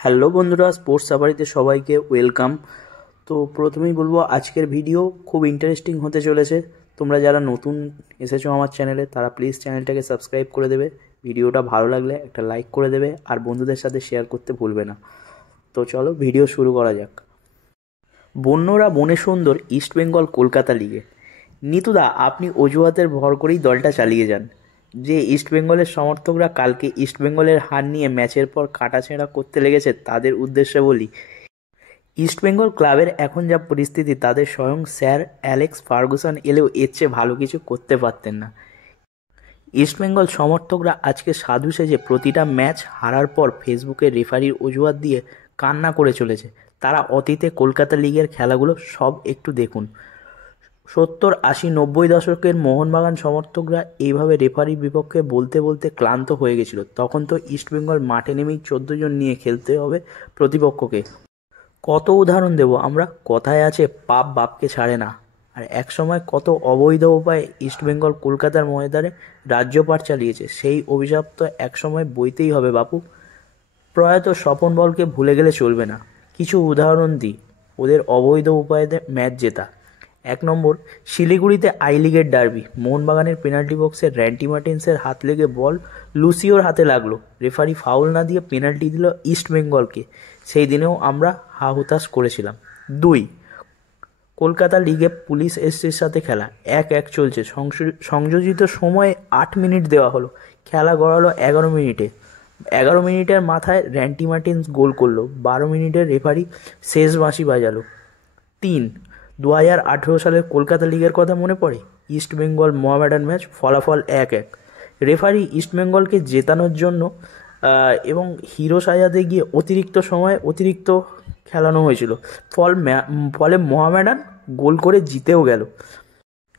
Hello বন্ধুরা, sports সাফারিতে সবাইকে welcome. তো প্রথমেই বলবো আজকের ভিডিও খুব ইন্টারেস্টিং হতে চলেছে। তোমরা যারা নতুন এসেছো আমার চ্যানেলে তারা প্লিজ চ্যানেলটাকে সাবস্ক্রাইব করে দেবে, ভিডিওটা ভালো লাগলে একটা লাইক করে দেবে আর বন্ধুদের সাথে শেয়ার করতে ভুলবে না। তো চলো ভিডিও শুরু করা যাক। বন্যরা বনে সুন্দর ইস্টবেঙ্গল কলকাতা লিগে। নিতুদা, আপনি অজুহাতের ভর করেই দলটা চালিয়ে যান। যে ইস্টবেঙ্গলের সমর্থকরা কালকে ইস্টবেঙ্গলের হার নিয়ে ম্যাচের পর কাটাছেঁড়া করতে লেগেছে তাদের উদ্দেশ্যে বলি, ইস্টবেঙ্গল ক্লাবের এখন যা পরিস্থিতি তাদের স্বয়ং স্যার অ্যালেক্স ফার্গুসন এলেও এর চেয়ে ভালো কিছু করতে পারতেন না। ইস্টবেঙ্গল সমর্থকরা আজকে সাধু সেজে প্রতিটা ম্যাচ হারার পর ফেসবুকে রেফারির অজুহাত দিয়ে কান্না করে চলেছে। তারা অতীতে কলকাতা লিগের খেলাগুলো সব একটু দেখুন। 70, 80, 90 দশকের মোহনবাগান সমর্থকরা এইভাবে রেফারির বিপক্ষে বলতে বলতে ক্লান্ত হয়ে গেছিল। তখন তো ইস্টবেঙ্গল মাঠে নেমেই 14 জন নিয়ে খেলতে হবে প্রতিপক্ষকে। কত উদাহরণ দেব আমরা, কথায় আছে পাপ বাপকে ছাড়ে না। আর একসময় কত অবৈধ উপায়ে ইস্টবেঙ্গল কলকাতার ময়দানে রাজ্যপাট চালিয়েছে, সেই অভিশাপ তো একসময় বইতেই হবে বাপু। প্রয়াত স্বপন বলকে ভুলে গেলে চলবে না। কিছু উদাহরণ দিই ওদের অবৈধ উপায়ে ম্যাচ জেতা। 1 নম্বর, শিলিগুড়িতে আই লিগের ডার্বি, মোহনবাগানের পেনাল্টি বক্সে র্যান্টি মার্টিন্সের হাত লেগে বল লুসিওর হাতে লাগলো, রেফারি ফাউল না দিয়ে পেনাল্টি দিল ইস্টবেঙ্গলকে। সেই দিনেও আমরা হা হুতাশ করেছিলাম। 2, কলকাতা লিগে পুলিশ এসসির সাথে খেলা, 1-1 চলছে, সংযোজিত সময়ে 8 মিনিট দেওয়া হলো, খেলা গড়ালো 11 মিনিটে। 11 মিনিটের মাথায় র্যান্টি মার্টিন্স গোল করলো, 12 মিনিটের রেফারি শেষ বাঁশি বাজালো। 3, 2018 সালের কলকাতা লিগের কথা মনে পড়ে? ইস্টবেঙ্গল মোহামেডান ম্যাচ, ফলাফল 1-1। রেফারি ইস্টবেঙ্গলকে জেতানোর জন্য এবং হিরো সাজাতে গিয়ে অতিরিক্ত সময়ে অতিরিক্ত খেলানো হয়েছিল, ফলে মোহামেডান গোল করে জিতেও গেল।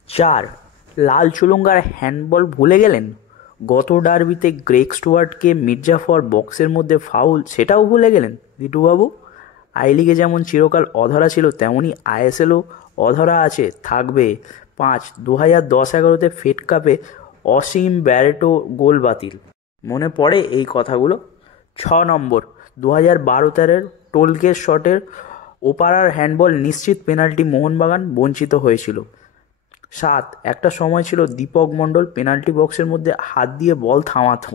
4, লাল চুলুঙ্গার হ্যান্ডবল ভুলে গেলেন? গত ডার্বিতে গ্রেগ স্টুয়ার্টকে মির্জাফর বক্সের মধ্যে ফাউল, সেটাও ভুলে গেলেন বিটুবাবু? আই লিগে যেমন চিরকাল অধরা ছিল তেমনই আইএসএলও অধরা আছে, থাকবে। 5, 2010-11 ফেড কাপে অসীম ব্যারেটো গোল বাতিল, মনে পড়ে এই কথাগুলো? 6 নম্বর, 2012-13 টোলগেট শটের ওপারার হ্যান্ডবল নিশ্চিত পেনাল্টি, মোহনবাগান বঞ্চিত হয়েছিল। 7, একটা সময় ছিল দীপক মণ্ডল পেনাল্টি বক্সের মধ্যে হাত দিয়ে বল থামাতো।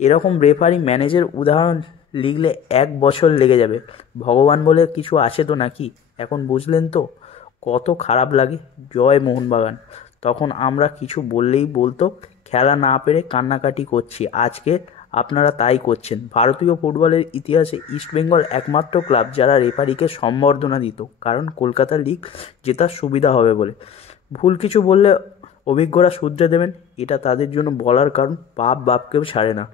এরকম রেফারি ম্যানেজের উদাহরণ লিখলে 1 বছর লেগে যাবে। ভগবান বলে কিছু আছে তো নাকি? এখন বুঝলেন তো কত খারাপ লাগে? জয় মোহনবাগান। তখন আমরা কিছু বললেই বলতো খেলা না পেরে কান্নাকাটি করছি, আজকে আপনারা তাই করছেন। ভারতীয় ফুটবলের ইতিহাসে ইস্টবেঙ্গল একমাত্র ক্লাব যারা রেফারিকে সম্বর্ধনা দিত, কারণ কলকাতা লিগ জেতার সুবিধা হবে বলে। ভুল কিছু বললে অভিজ্ঞরা শুধরে দেবেন, এটা তাদের জন্য বলার কারণ পাপ বাপকেও ছাড়ে না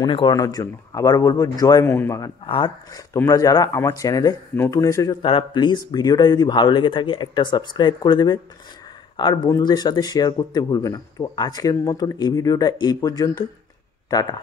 মনে করানোর জন্য। আবার বলবো জয় মোহনবাগান। আর তোমরা যারা আমার চ্যানেলে নতুন এসেছো তারা প্লিজ ভিডিওটা যদি ভালো লেগে থাকে একটা সাবস্ক্রাইব করে দেবে আর বন্ধুদের সাথে শেয়ার করতে ভুলবে না। তো আজকের মতন এই ভিডিওটা এই পর্যন্ত, টাটা।